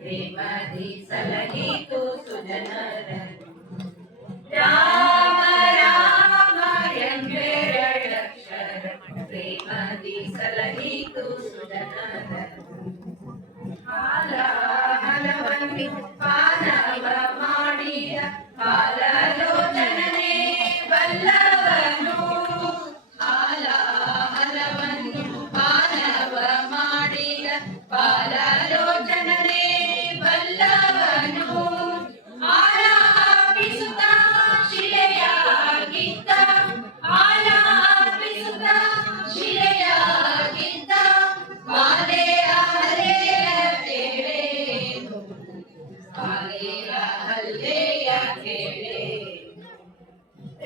ಪ್ರೇಮದಿ ಸಲಹಿತು ಸುಜನರನ್ನು ರಾಮ ರಾಮ ಎಂಬೆರಡಕ್ಷರ ಪ್ರೇಮದಿ ಸಲಹಿತು ಸುಜನರನ್ನು ಕಾಲ ಹಲವನ್ನಿ ಪಾನವ ಮಾಡಿದ ಕಾಲಲೋಚನನೇ ಬಲ್ಲವನು ಕಾಲ ಹಲವನ್ನು ಪಾನವ ಮಾಡಿದ ಕಾಲಲೋಚನನೇ ಬಲ್ಲವನು ಆಲಾಪಿಸುತ್ತ ಶಿಲೆಯಾಗಿದ್ದ ಆಲಾಪಿಸುತ್ತ ಶಿಲೆಯಾಗಿದ್ದ ಮಾಲೆಯ ಹಲ್ಲೆಯ ಕೇಳೇನು ಮಾಲೆಯ ಹಲ್ಲೆಯ ಕೇಳೆ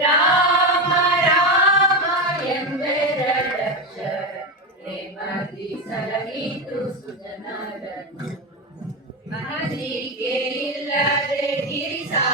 ರಾಮ ರಾಮ ಎಂಬೆರಡಕ್ಷರ ಪ್ರೇಮದಿ ಸಲಹಿತು ಸುಜನರನ್ನು ಮನದಿಗೆ ಇಲ್ಲದೆ ಗಿರಿಸಾ